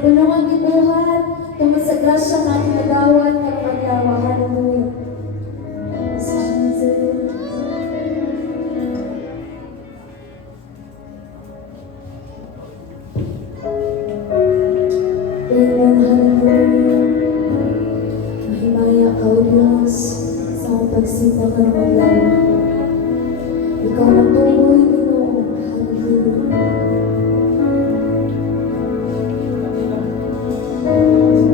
Bulungan gibuhat, tungod sa grasya nga inadawat at maglawa. Hallelujah. Sa Jesus. Amen. Hallelujah. Mahimaya ka, O Diyos, sa akong pagsita ka ng maglawa. Ikaw na tuloy, Ginoo. Hallelujah.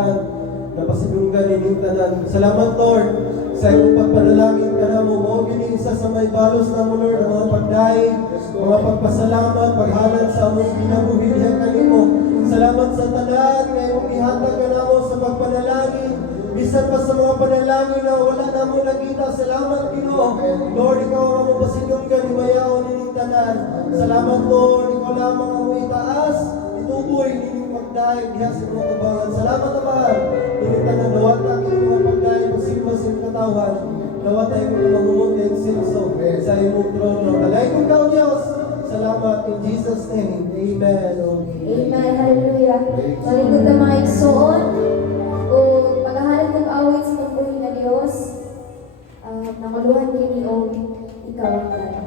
katawhan na pasidunggan ining tanan. Salamat Lord sa imong pagpanalangin ka na mo. Mao gini isa sa may balos na mo Lord ang mga pagdaig, mga pagpasalamat, paghalad sa among kinabuhi diha kanimo. Salamat sa tanan nga imong ihatag ka namo sa pagpanalangin. Bisan pa sa mga panalangin na wala na mo nakita. Salamat Ginoo. Lord, ikaw ang among pasidunggan himayaon ining tanan. Salamat Lord, ikaw lamang ang itaas, ituboy ining pagdaig diha sa mga kabangan. Salamat Ama. Ining tanan dawat na kining mga pagdaig pasimba sa katawhan. Dawat tayo mga mahumot kay senso sa imong trono. Kalay ko ikaw Dios. Salamat in Jesus name. Amen. Amen. Hallelujah. Maligod na mga igsoon o paghahalad ng awit sa pagbuhi na Diyos. Nanguluhan kini o ikaw ang tayo.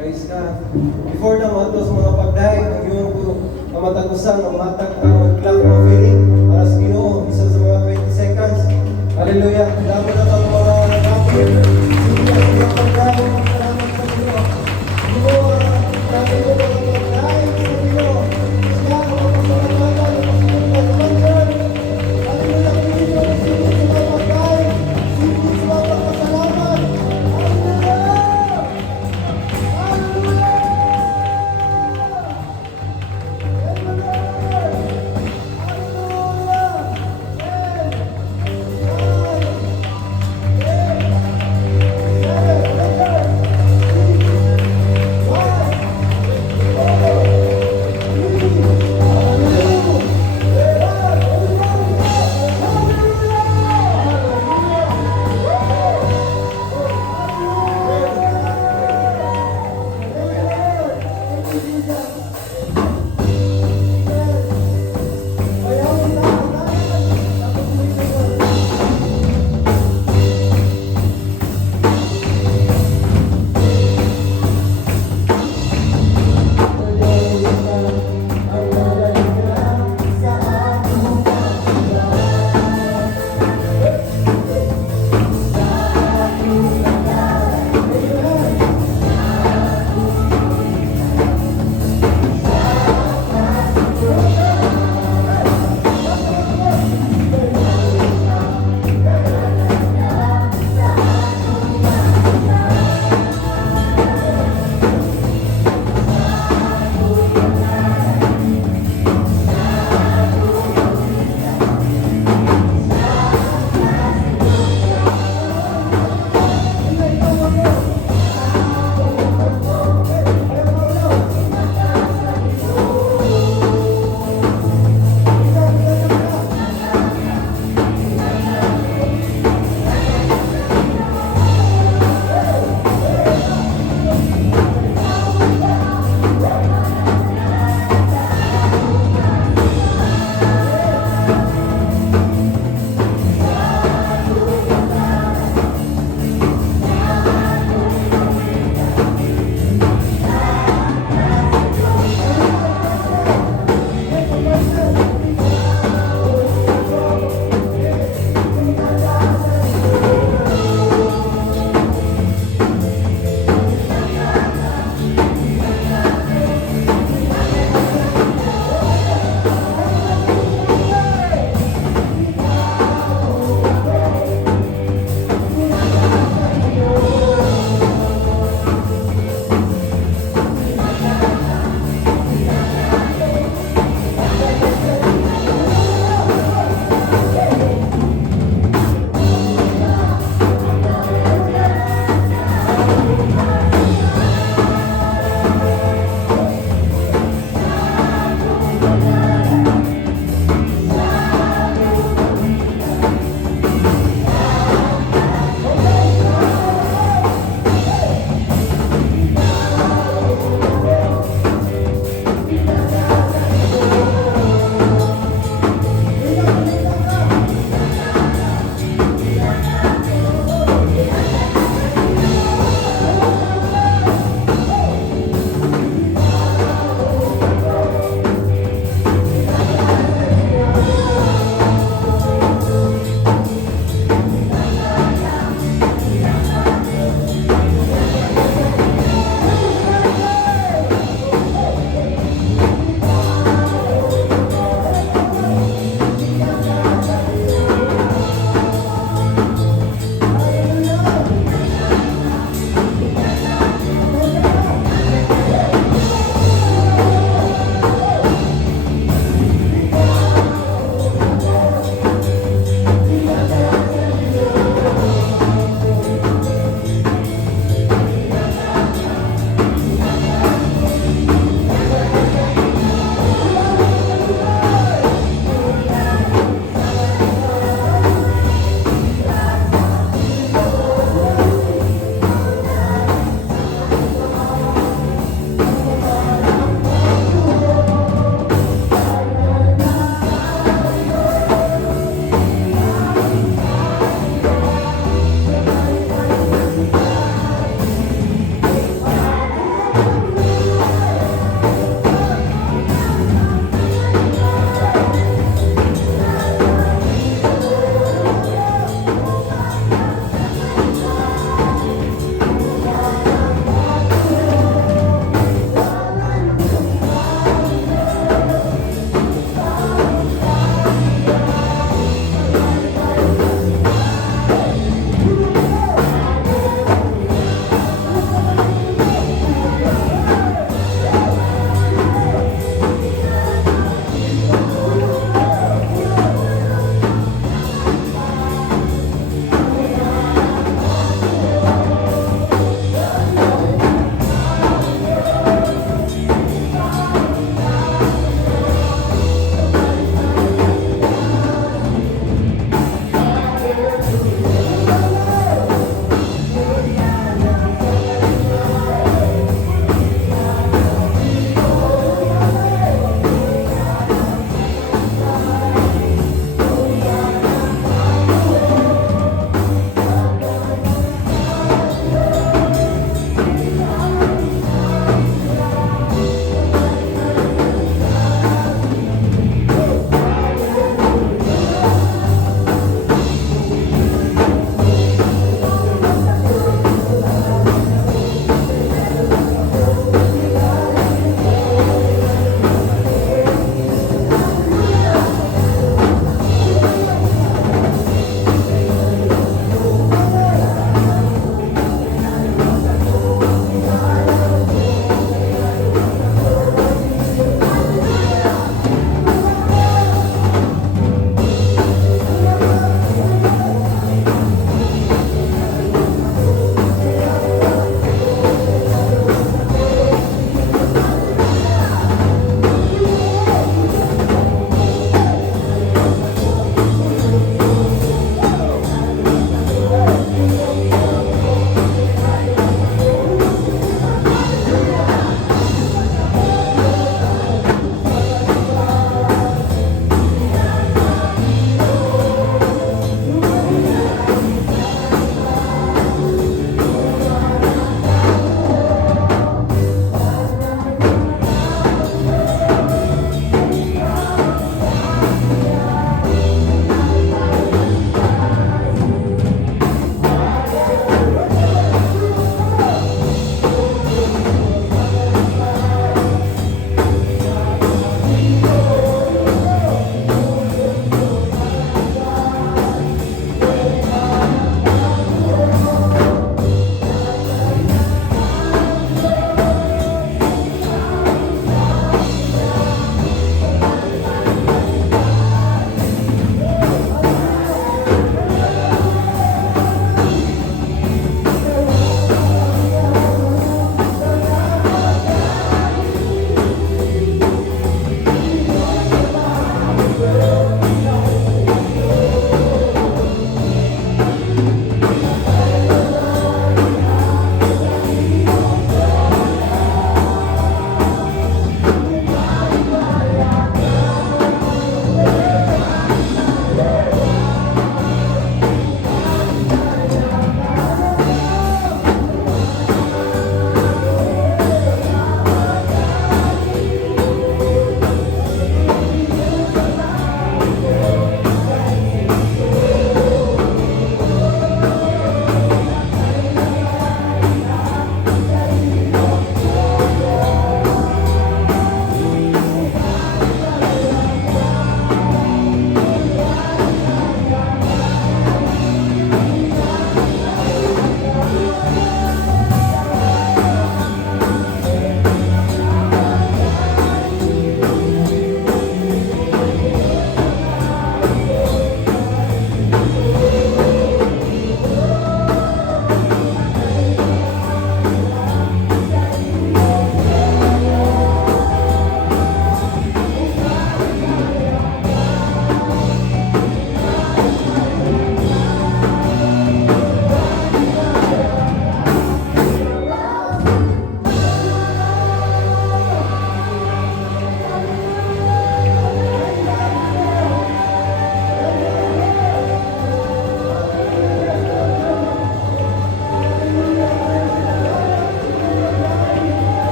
Praise God. Before na mga sa mga pagdaig, ang iyong po kamatagusan, ang matag ang clock offering para sa Ginoo, isa sa mga 20 seconds. Hallelujah. Damo na ang mga kapir. Sige na sa mga pagdaig. Salamat sa Ginoo. Ginoo, natin ko mga pagdaig sa Ginoo. Siya ang mga pagdaig. Hallelujah. Ginoo, sige sa mga pagdaig. Sige sa mga pagpasalamat.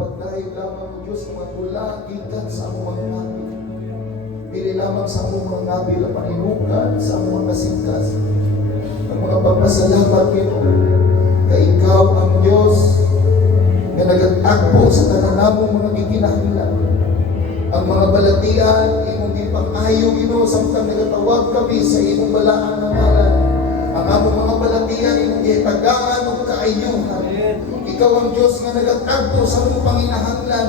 pagdayo lamang ng Diyos na magmula gikan sa among mga nabi. Dili lamang sa among mga nabi na panimukan sa among mga kasingkas. Ang mga pagpasalamat Ginoo kay ikaw ang Diyos nga nag-akbo sa tanan namong mga gikinahanglan. Ang mga balatian imong gipang-ayo Ginoo samtang nagatawag kami sa imong balaang nga ngalan. Ang among mga balatian imong gitagaan og kaayuhan. Ikaw ang Diyos nga nagatagpo sa mong panginahanglan,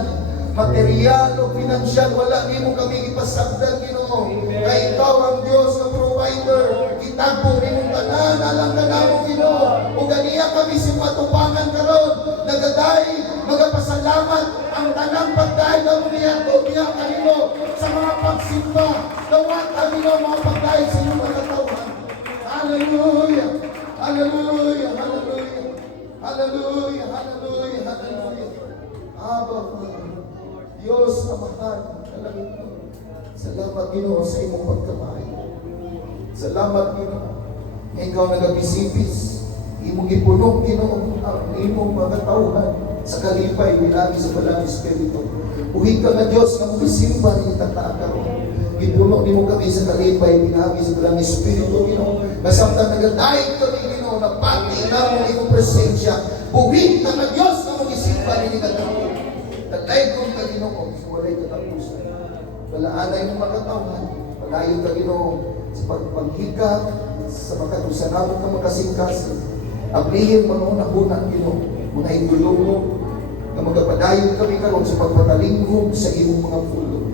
material o pinansyal, wala nimo kami ipasagdan Ginoo. Kay ikaw ang Diyos na provider, itagpo nimong tanan alang kanamo Ginoo. Ug ganiya kami si matubangan karon, nagaday magapasalamat ang tanang pagdayo kamo niya niya kanimo sa mga pagsimba. Dawat kami mga pagdayo sa inyong mga tawhan. Hallelujah. Hallelujah. Hallelujah. Hallelujah, hallelujah, hallelujah. Abba, Diyos na mahal, kalangit mo. Salamat Ginoo sa imong pagkamay. Salamat Ginoo. Ikaw nagabisipis, imong gipunog Ginoo ang imong mga tauhan sa kalipay milagi sa balang Espiritu. Uhi ka nga Diyos na mugisimba ni tataan karon. Gipunog nimo kami sa kalipay milagi sa balang Espiritu Ginoo. Kasamtang nagadaig kami Ginoo na pati na mo imong presensya. Buhit na nga Diyos na mugisimba ni katawo. Tatay kong ka Ginoo, walay katapusan. Balaanay mong mga tauhan, palayo ka Ginoo sa pagpanghikap, sa makatusan namon ng makasingkas. Ablihin mga unang-unang Ginoo, mga igulungo, na magapadayon kami karon sa pagpatalinghog sa imong mga pulong.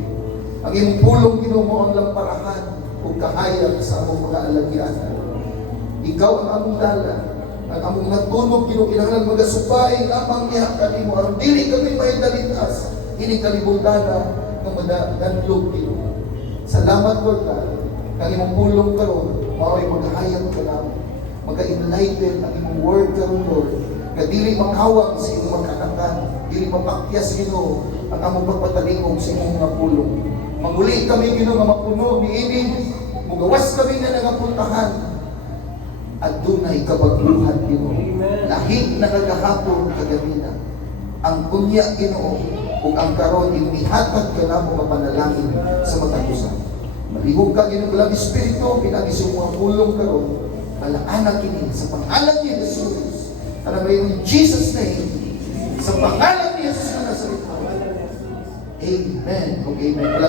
Ang imong pulong Ginoo mo ang lamparahan o kahayag sa among mga alagyanan. Ikaw ang among dala, ang among natunog Ginoo, kinahanglan magasubay lamang niya kanimo aron dili kami maidalitas ini kalibutan nga madanlog Ginoo. Salamat Lord God, ang imong pulong karon mao'y maghayag ka namo, magka-enlighten ang imong word karon Lord, nga dili makawang sa imong makanakan, dili mapakyas Ginoo ang among pagpatalingog sa imong mga pulong. Maguli kami Ginoo nga mapuno niini, mugawas kami nga nagapuntahan at dunay kabagluhan Ginoo. Lahit na kagahapon kagabi na. Ang kunya Ginoo ug ang karon ihatag ka namo mapanalangin sa matagusan. Malihog ka Ginoo lang Espiritu pinagi sa mga pulong karon. Malaana kini sa pangalan ni Jesus. Para may in Jesus name. Sa pangalan ni Jesus na nasalita. Amen. Okay, amen.